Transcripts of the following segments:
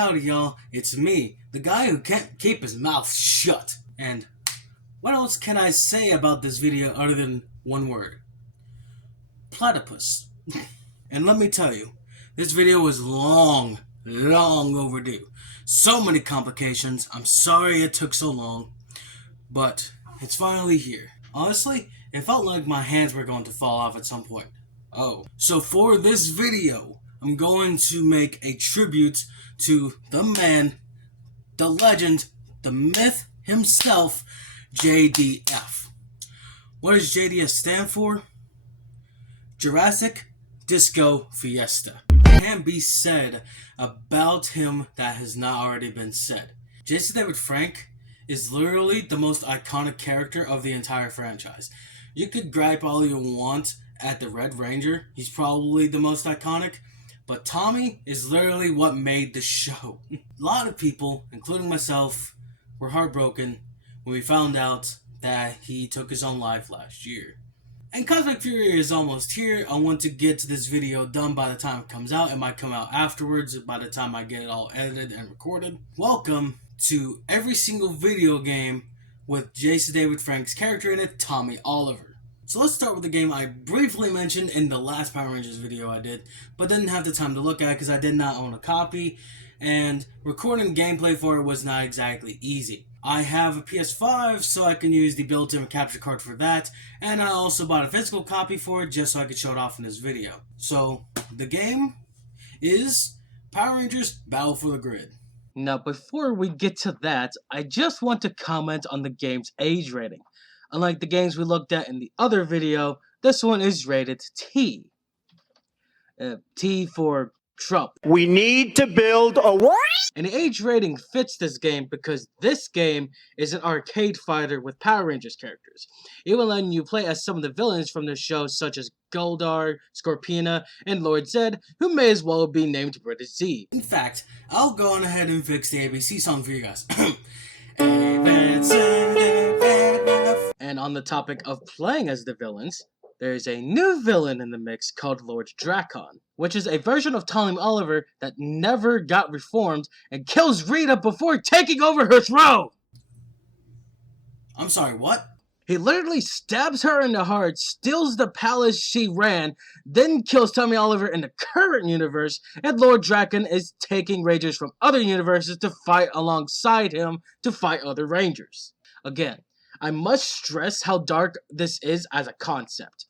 howdy y'all, it's me, the guy who can't keep his mouth shut. And what else can I say about this video other than one word? Platypus. And let me tell you, this video was long overdue. So many complications, I'm sorry it took so long, but it's finally here. Honestly, it felt like my hands were going to fall off at some point. So for this video, I'm going to make a tribute to the man, the legend, the myth himself, JDF. What does JDF stand for? Jurassic Disco Fiesta. What can be said about him that has not already been said? Jason David Frank is literally the most iconic character of the entire franchise. You could gripe all you want at the Red Ranger, he's probably the most iconic, but Tommy is literally what made the show. A lot of people, including myself, were heartbroken when we found out that he took his own life last year. And Cosmic Fury is almost here. I want to get this video done by the time it comes out. It might come out afterwards by the time I get it all edited and recorded. Welcome to every single video game with Jason David Frank's character in it, Tommy Oliver. So let's start with the game I briefly mentioned in the last Power Rangers video I did, but didn't have the time to look at because I did not own a copy, and recording gameplay for it was not exactly easy. I have a PS5, so I can use the built-in capture card for that, and I also bought a physical copy for it just so I could show it off in this video. So, the game is Power Rangers Battle for the Grid. Now, before we get to that, I just want to comment on the game's age rating. Unlike the games we looked at in the other video, this one is rated T. T for Trump. We need to build a what? And the age rating fits this game because this game is an arcade fighter with Power Rangers characters. Even letting you play as some of the villains from the show, such as Goldar, Scorpina, and Lord Zed, who may as well be named British Z. In fact, I'll go on ahead and fix the ABC song for you guys. And on the topic of playing as the villains, there's a new villain in the mix called Lord Drakon, which is a version of Tommy Oliver that never got reformed and kills Rita before taking over her throne! I'm sorry, what? He literally stabs her in the heart, steals the palace she ran, then kills Tommy Oliver in the current universe, and Lord Drakon is taking Rangers from other universes to fight alongside him to fight other Rangers. Again, I must stress how dark this is as a concept,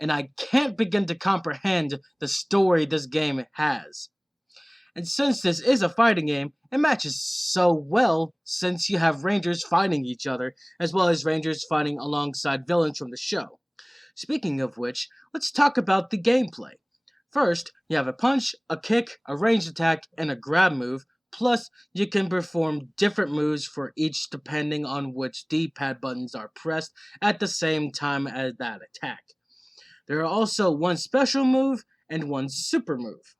and I can't begin to comprehend the story this game has. And since this is a fighting game, it matches so well since you have Rangers fighting each other, as well as Rangers fighting alongside villains from the show. Speaking of which, let's talk about the gameplay. First, you have a punch, a kick, a ranged attack, and a grab move, plus you can perform different moves for each depending on which D-pad buttons are pressed at the same time as that attack. There are also one special move and one super move,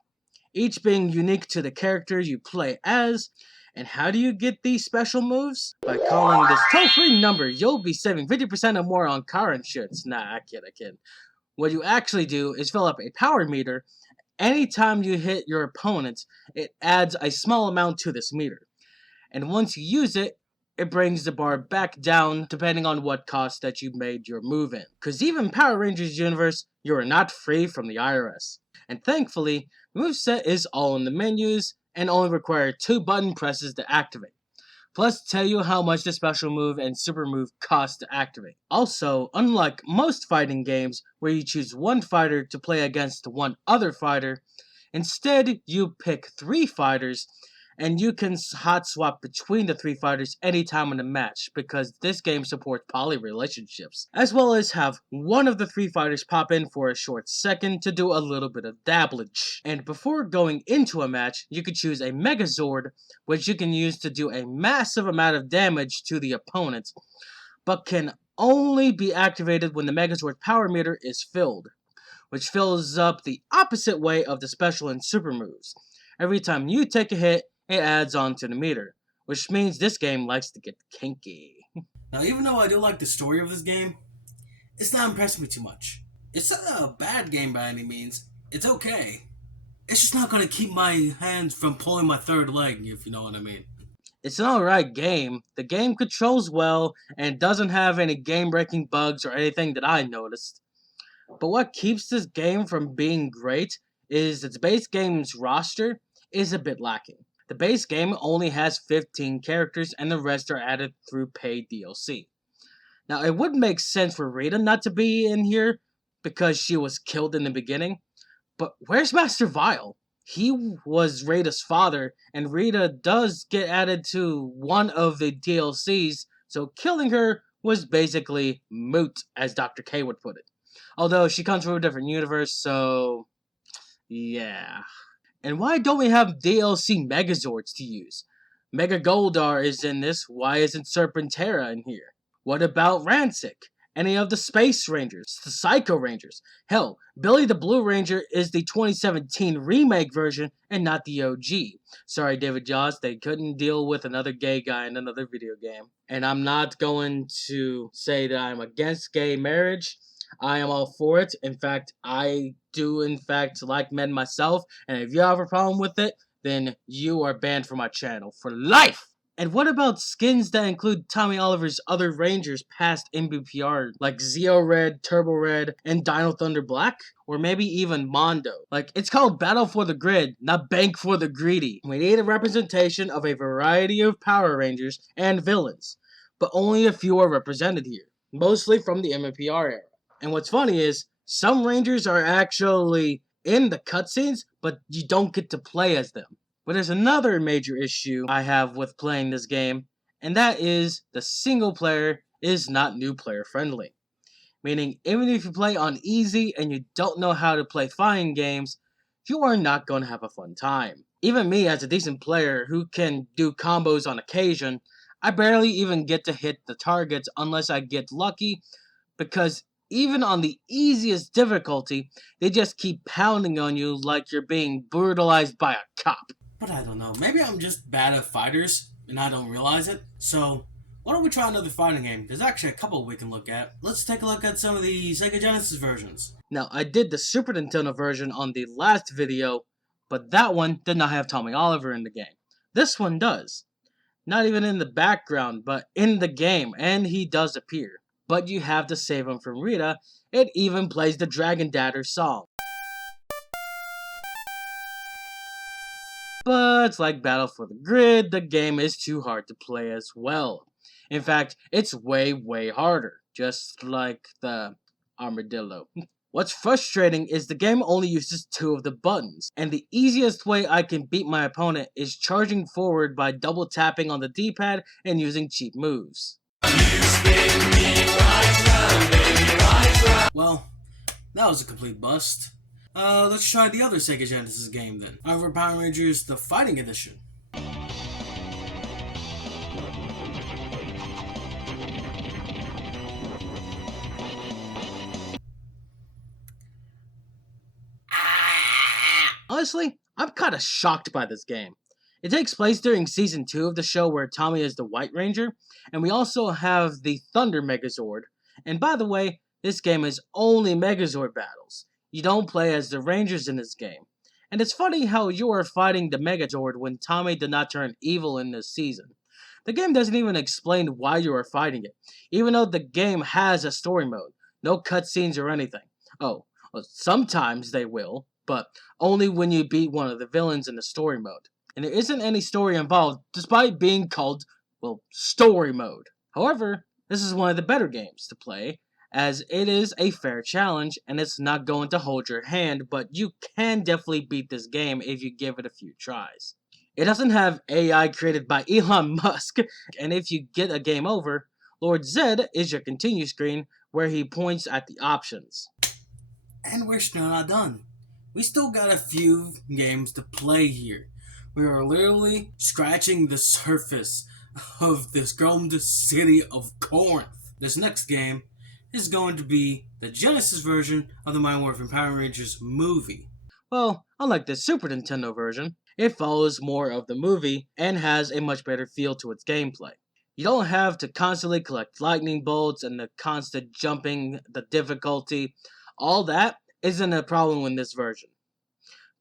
each being unique to the character you play as. And how do you get these special moves? By calling this toll-free number, you'll be saving 50% or more on car insurance. Nah, I kid. What you actually do is fill up a power meter. Anytime you hit your opponent, it adds a small amount to this meter. And once you use it, it brings the bar back down depending on what cost that you made your move in. Cause even Power Rangers universe, you are not free from the IRS. And thankfully, the moveset is all in the menus and only require 2 button presses to activate. Plus tell you how much the special move and super move cost to activate. Also, unlike most fighting games where you choose one fighter to play against one other fighter, instead you pick 3 fighters and you can hot swap between the 3 fighters anytime in a match because this game supports poly relationships, as well as have one of the 3 fighters pop in for a short second to do a little bit of dabblage. And before going into a match, you can choose a Megazord, which you can use to do a massive amount of damage to the opponent, but can only be activated when the Megazord power meter is filled, which fills up the opposite way of the special and super moves. Every time you take a hit, it adds on to the meter, which means this game likes to get kinky. Now, even though I do like the story of this game, it's not impressing me too much. It's not a bad game by any means. It's okay. it's just not gonna keep my hands from pulling my third leg, if you know what I mean. It's an alright game. The game controls well and doesn't have any game-breaking bugs or anything that I noticed. But what keeps this game from being great is its base game's roster is a bit lacking. The base game only has 15 characters and the rest are added through paid DLC. Now, it would make sense for Rita not to be in here because she was killed in the beginning, but where's Master Vile? He was Rita's father, and Rita does get added to one of the DLCs, so killing her was basically moot, as Dr. K would put it. Although she comes from a different universe, so yeah. And why don't we have DLC Megazords to use? Mega Goldar is in this, why isn't Serpentera in here? What about Rancic? Any of the Space Rangers, the Psycho Rangers? Hell, Billy the Blue Ranger is the 2017 remake version and not the OG. Sorry, David Joss, they couldn't deal with another gay guy in another video game. And I'm not going to say that I'm against gay marriage. I am all for it. In fact, I do like men myself, and if you have a problem with it, then you are banned from my channel for life! And what about skins that include Tommy Oliver's other Rangers past MBPR, like Zeo Red, Turbo Red, and Dino Thunder Black? Or maybe even Mondo. Like, it's called Battle for the Grid, not Bank for the Greedy. We need a representation of a variety of Power Rangers and villains, but only a few are represented here, mostly from the MMPR era. And what's funny is, some Rangers are actually in the cutscenes, but you don't get to play as them. But there's another major issue I have with playing this game, and that is the single player is not new player friendly. Meaning, even if you play on easy and you don't know how to play fighting games, you are not going to have a fun time. Even me, as a decent player who can do combos on occasion, I barely even get to hit the targets unless I get lucky, because even on the easiest difficulty, they just keep pounding on you like you're being brutalized by a cop. But I don't know, maybe I'm just bad at fighters and I don't realize it. So, why don't we try another fighting game? There's actually a couple we can look at. Let's take a look at some of the Sega Genesis versions. Now, I did the Super Nintendo version on the last video, but that one did not have Tommy Oliver in the game. This one does. Not even in the background, but in the game, and he does appear. But you have to save him from Rita. It even plays the Dragon Dadder song. But like Battle for the Grid, the game is too hard to play as well. In fact, it's way harder, just like the armadillo. What's frustrating is the game only uses 2 of the buttons, and the easiest way I can beat my opponent is charging forward by double tapping on the D-pad and using cheap moves. Well, that was a complete bust. Let's try the other Sega Genesis game then. Our Power Rangers, the Fighting Edition. Honestly, I'm kinda shocked by this game. It takes place during Season 2 of the show where Tommy is the White Ranger, and we also have the Thunder Megazord. And by the way, this game is only Megazord battles. You don't play as the Rangers in this game. And it's funny how you are fighting the Megazord when Tommy did not turn evil in this season. The game doesn't even explain why you are fighting it, even though the game has a story mode. No cutscenes or anything. Oh, well, sometimes they will, but only when you beat one of the villains in the story mode. And there isn't any story involved, despite being called, well, story mode. However, this is one of the better games to play, as it is a fair challenge, and it's not going to hold your hand, but you can definitely beat this game if you give it a few tries. It doesn't have AI created by Elon Musk, and if you get a game over, Lord Zed is your continue screen, where he points at the options. And we're still not done. We still got a few games to play here. We are literally scratching the surface of this grown city of Corinth. This next game is going to be the Genesis version of the Mighty Morphin Power Rangers movie. Well, unlike the Super Nintendo version, it follows more of the movie and has a much better feel to its gameplay. You don't have to constantly collect lightning bolts and the constant jumping, the difficulty. All that isn't a problem in this version.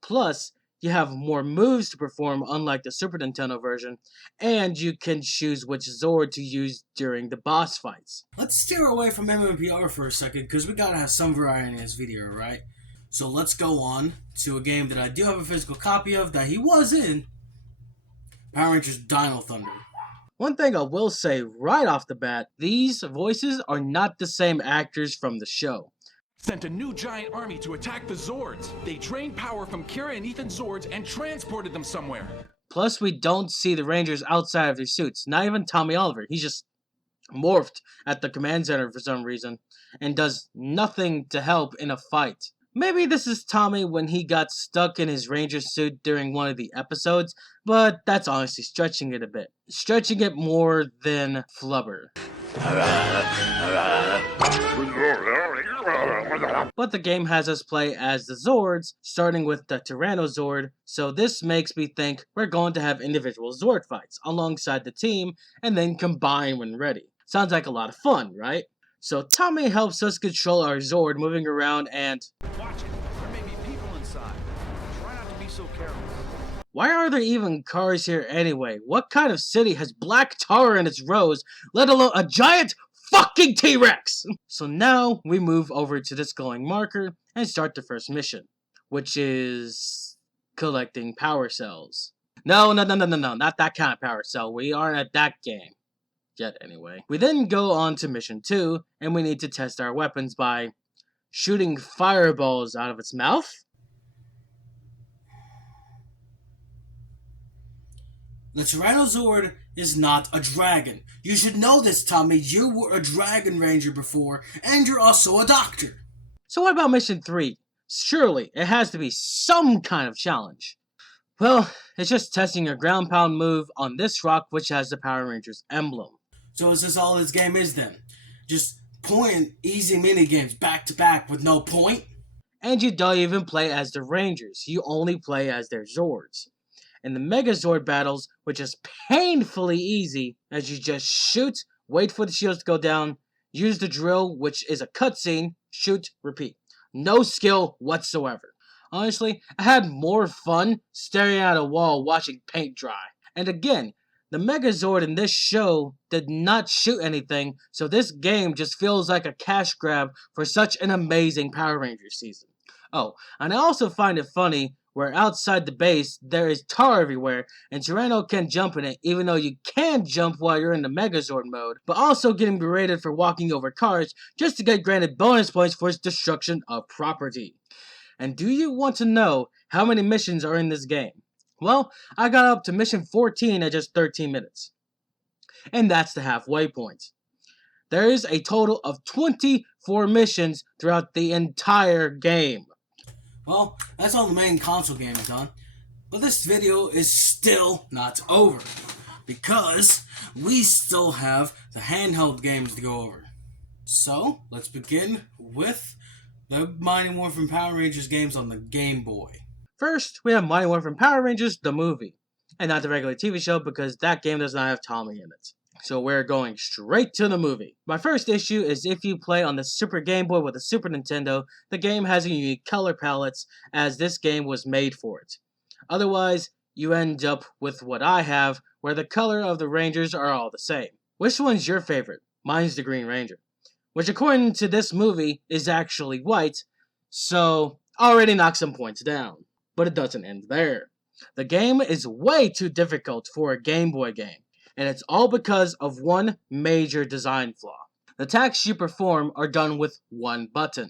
Plus, You have more moves to perform, unlike the Super Nintendo version, and you can choose which Zord to use during the boss fights. Let's steer away from MMPR for a second, because we gotta have some variety in this video, right? So let's go on to a game that I do have a physical copy of that he was in, Power Rangers Dino Thunder. One thing I will say right off the bat, these voices are not the same actors from the show. Sent a new giant army to attack the Zords. They drained power from Kira and Ethan's Zords and transported them somewhere. Plus, we don't see the Rangers outside of their suits. Not even Tommy Oliver. He's just morphed at the command center for some reason and does nothing to help in a fight. Maybe this is Tommy when he got stuck in his Ranger suit during one of the episodes, but that's honestly stretching it a bit. Stretching it more than Flubber. But the game has us play as the Zords, starting with the Tyrannosaur, so this makes me think we're going to have individual Zord fights alongside the team and then combine when ready. Sounds like a lot of fun, right? So Tommy helps us control our Zord moving around and... Watch it. There may be people inside. Try not to be so careless. Why are there even cars here anyway? What kind of city has black tar in its roads, let alone a giant fucking T-Rex? So now we move over to this glowing marker and start the first mission, which is collecting power cells. No, not that kind of power cell. We aren't at that game. Yet anyway. We then go on to mission 2, and we need to test our weapons by shooting fireballs out of its mouth? The Tyrannosaur is not a dragon. You should know this, Tommy. You were a Dragon Ranger before, and you're also a doctor. So what about mission 3? Surely, it has to be some kind of challenge. Well, it's just testing a ground pound move on this rock which has the Power Rangers emblem. So is this all this game is then? Just point easy minigames back to back with no point? And you don't even play as the Rangers, you only play as their Zords. In the Megazord battles, which is painfully easy, as you just shoot, wait for the shields to go down, use the drill, which is a cutscene, shoot, repeat. No skill whatsoever. Honestly, I had more fun staring at a wall watching paint dry. And again, the Megazord in this show did not shoot anything, so this game just feels like a cash grab for such an amazing Power Rangers season. Oh, and I also find it funny where outside the base there is tar everywhere and Tyranno can jump in it even though you can jump while you're in the Megazord mode, but also getting berated for walking over cars just to get granted bonus points for its destruction of property. And do you want to know how many missions are in this game? Well, I got up to mission 14 at just 13 minutes. And that's the halfway point. There is a total of 24 missions throughout the entire game. Well, that's all the main console games done. But this video is still not over, because we still have the handheld games to go over. So, let's begin with the Mighty Morphin Power Rangers games on the Game Boy. First, we have Mighty Morphin Power Rangers, the movie, and not the regular TV show because that game does not have Tommy in it. So we're going straight to the movie. My first issue is if you play on the Super Game Boy with the Super Nintendo, the game has a unique color palettes as this game was made for it. Otherwise, you end up with what I have, where the color of the Rangers are all the same. Which one's your favorite? Mine's the Green Ranger, which according to this movie is actually white, so already knocks some points down. But it doesn't end there. The game is way too difficult for a Game Boy game, and it's all because of one major design flaw. The attacks you perform are done with one button,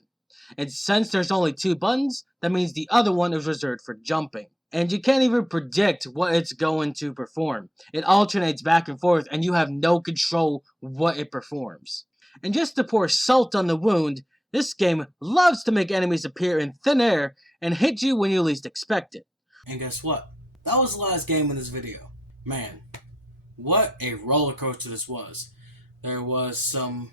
and since there's only two buttons, that means the other one is reserved for jumping. And you can't even predict what it's going to perform. It alternates back and forth, and you have no control what it performs. And just to pour salt on the wound, this game loves to make enemies appear in thin air and hit you when you least expect it. And guess what? That was the last game in this video. Man, what a roller coaster this was. There was some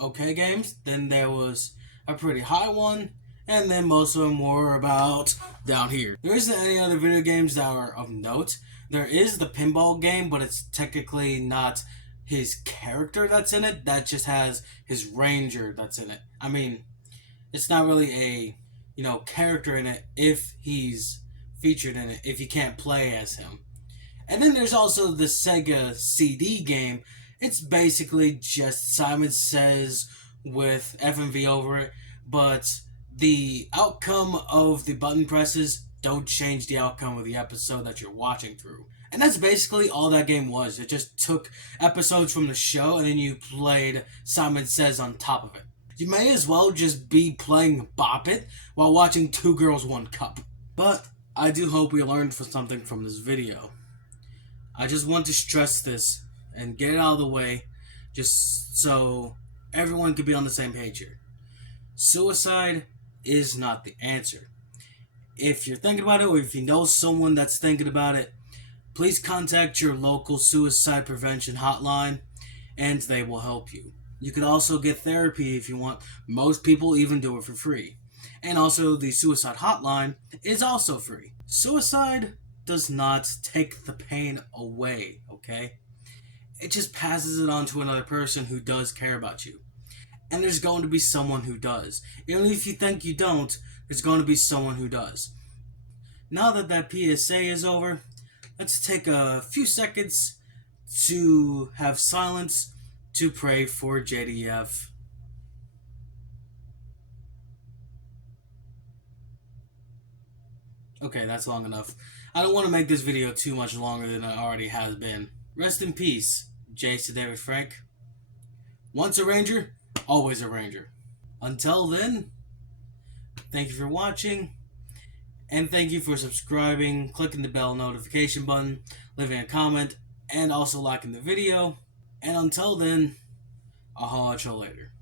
okay games, then there was a pretty high one, and then most of them were about down here. There isn't any other video games that are of note. There is the pinball game, but it's technically not his character that's in it. That just has his ranger that's in it. I mean, it's not really a, character in it if he's featured in it if you can't play as him. And then there's also the Sega CD game. It's basically just Simon Says with FMV over it, but the outcome of the button presses don't change the outcome of the episode that you're watching through. And that's basically all that game was. It just took episodes from the show and then you played Simon Says on top of it. You may as well just be playing Bop It while watching Two Girls, One Cup. But I do hope we learned something from this video. I just want to stress this and get it out of the way just so everyone could be on the same page here. Suicide is not the answer. If you're thinking about it, or if you know someone that's thinking about it, please contact your local suicide prevention hotline and they will help you. You could also get therapy if you want. Most people even do it for free. And also, the suicide hotline is also free. Suicide does not take the pain away, okay? It just passes it on to another person who does care about you. And there's going to be someone who does. Even if you think you don't, there's going to be someone who does. Now that that PSA is over, let's take a few seconds to have silence to pray for JDF. Okay, that's long enough. I don't want to make this video too much longer than it already has been. Rest in peace, Jace David Frank. Once a Ranger, always a Ranger. Until then, thank you for watching, and thank you for subscribing, clicking the bell notification button, leaving a comment, and also liking the video. And until then, I'll holler at you later.